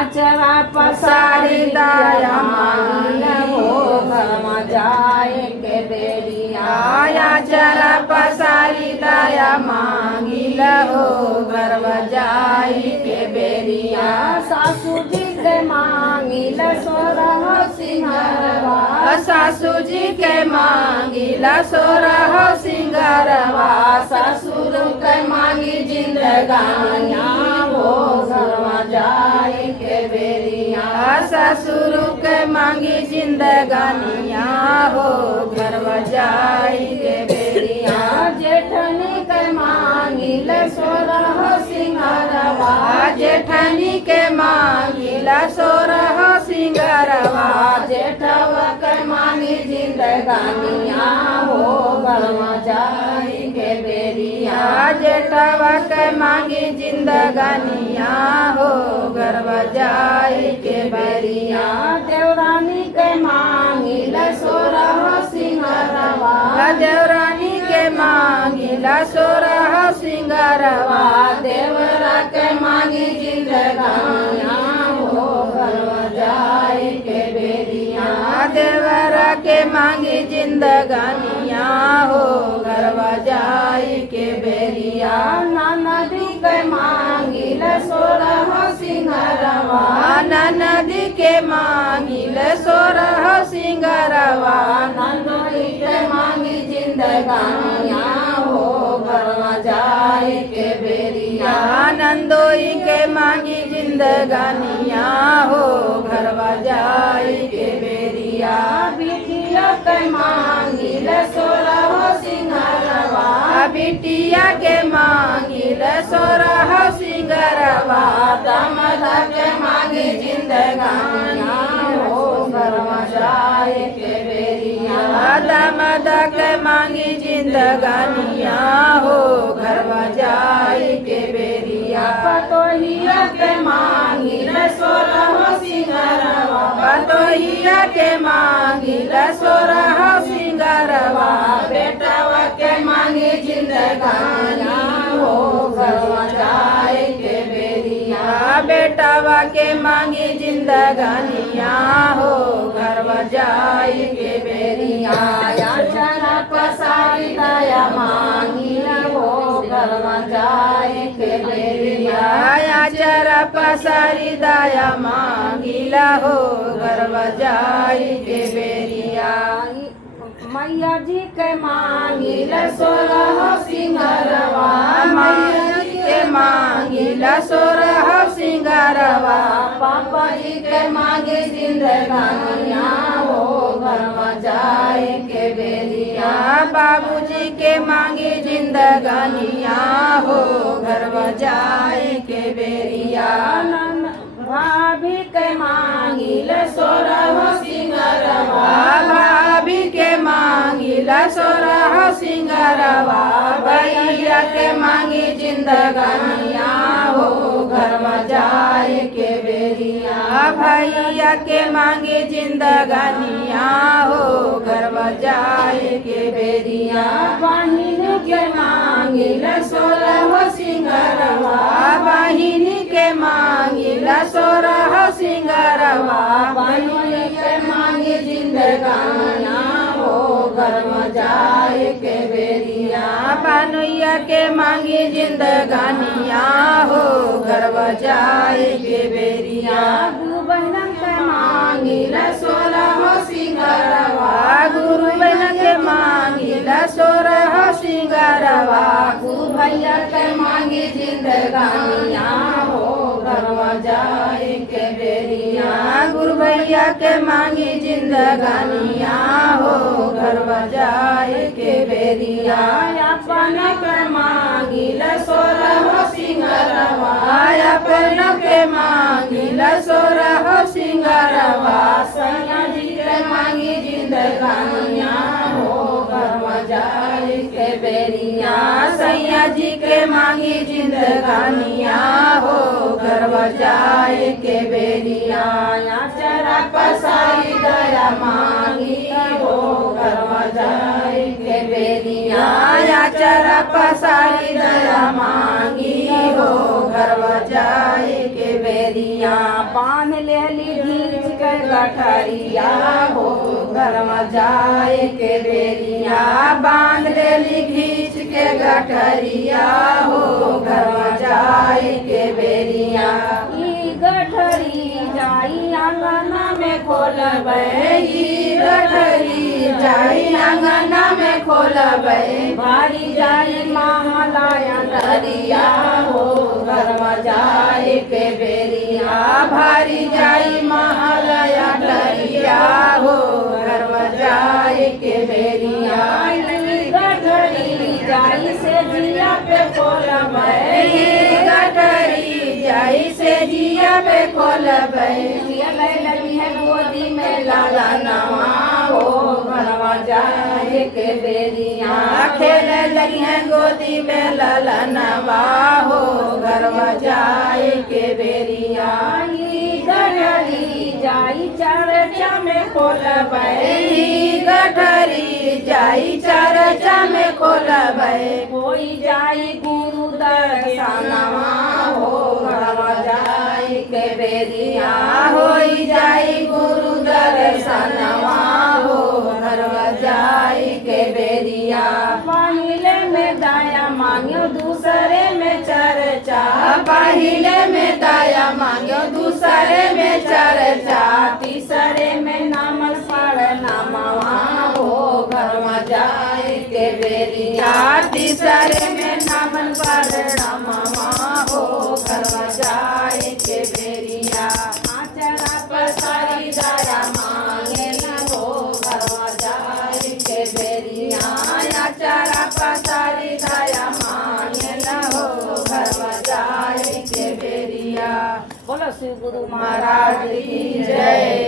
आचरा पसारी दया मांगिल हो घरमा जाए के बेरिया आचरा पसारी दया मांगिल हो घरवा जाई के बेरिया सासू जी के मांगिल सोरह सिंगारवा सासू जी के मांगिल सोरह सिंगारवा ससुर के मांगी जिंदगानिया हो घरमा जाए के बेरिया ससुर के मांगी जिंदगानिया हो घरवा जाई के बेरिया जेठनी के मांगिल सोरह सिंगारवा जेठनी के मांगिला सोरह सिंगारवा जेठव के मांगी जिंदगानिया हो घरमा जाए के बेरिया जेठवा के मांगी जिंदगानिया हो घरवा जाई के बेरिया देवरानी के मांगिल सोरह सिंगारवा देवरानी के मांगिला सोरह सिंगारवा देवरा के मांगी जिंदगानिया हो घरमा जाए के बेरिया देवरा के मांगी जिंदगानिया हो घरवा जाई के बेरिया नदी के मांगिल सोरह सिंगारवा नदी के मांगिल सोरह सिंगारवा नंदोई के मांगी जिंदगानिया हो घरमा जाए के बेरिया नंदोई के मांगी जिंदगानिया हो घरवा जाई के बेरिया बिटिया के मांगिल सोरह सिंगारवा बिटिया के मांगिल सोरह सिंगारवा दामदा के मांगी जिंदगानिया हो घरमा जाए के बेरिया दामदा के मांगी जिंदगानिया हो घरवा जाई के बेरिया पतोहिया के मांगिल सोरह सिंगारवा पतोहिया के मांगिल सोरह सिंगारवा बेटावा के मांगी जिंदगानिया हो घरमा जाए के बेरिया बेटावा के मांगी जिंदगानिया हो घरवा जाई के बेरिया आचरा पसारी दया मांगिल हो घरमा जाए के बेरिया आचरा पसारी दया मांगिला हो घरवा जाई के बेरिया मैया जी के मांगिल सोरह सिंगारवा मैया जी के मांगिला सोरह सिंगारवा पापा जी के मांगे जिंदगानिया हो घरमा जाए के बेरिया बाबूजी के मांगी जिंदगानिया हो घरवा जाई के बेरिया भाभी के मांगिल सोरह सिंगारवा भाभी के मांगिला सोरह सिंगारवा भैया के मांगी जिंदगानिया हो घरवा जाए के बेरिया भैया के मांगी जिंदगानिया हो घरवा जाए के बेरिया बहिन के मांगिल सोरह सिंगारवा बहिन के मांगिला सोरह सिंगारवा बहिन के मांगी जिंदगानिया हो घरमा जाए के बेरिया बनुया के मांगी जिंदगानिया हो घरवा जाए के बेरिया बहन के मांगिल सोरह सिंगारवा गुरु बहन के मांगिला सोरह सिंगारवा भैया के मांगी जिंदगानिया हो घरमा जाए के बेरिया गुरु भैया के मांगी जिंदगानिया हो घरवा जाए के बेरिया अपन के मांगिल सोरह सिंगारवा अपन के मांगिला सोरह सिंगारवा सैया जी के मांगी जिंदगानिया हो घरमा जाए के बेरिया सैया जी के मांगी जिंदगानिया हो घरवा जाए के बेरिया आचरा पसारी दया मांगी हो घरमा जाए के बेरिया बेरिया आचरा पसारी दया मांगी हो घर जाए के बेरिया बांध लेली घींच के गठरिया हो घर जाए के बेरिया बांध लेली घींच के गठरिया हो घर जाए के बेरिया ई गठरी जाई आंगना में खोलबै ई गठरी जाई आंगना में खोलबै भारी जाई महलाया दरिया हो घर जाए के बेरिया भारी जाई महलया डरिया हो घर जाए के बेरिया गठरी जाई से जिया पे खोलबै गठरी जाई से जिया पे खोलबै ले लगी है गोदी में लाला नवा हो घर जाए के बेरिया खेले लगी है गोदी में ललनवा हो घर जाए के बेरिया गठरी जाई चर्चा में खोलबै गठरी जाई चर्चा में खोलबै कोई जाई गुरु दर्शनवा हो घर जाए के बेरिया होई जाई गुरु दर्शनवा हो घर जाए के बेरिया पहिले में दया मांगियो दूसरे में चर्चा पहिले में दया मांगो दूसरे में चर्चा तीसरे में नामल पढ़नामा हो घर जाए के बेरिया तीसरे में नामन पढ़नामा हो घर जाए के बेरिया आचरा पसारी दया मांगे हो घर जाए के बेरिया आचरा पसारी दया मांगे हो घर जाए के बेरिया बोलो श्री गुरु महाराज की जय।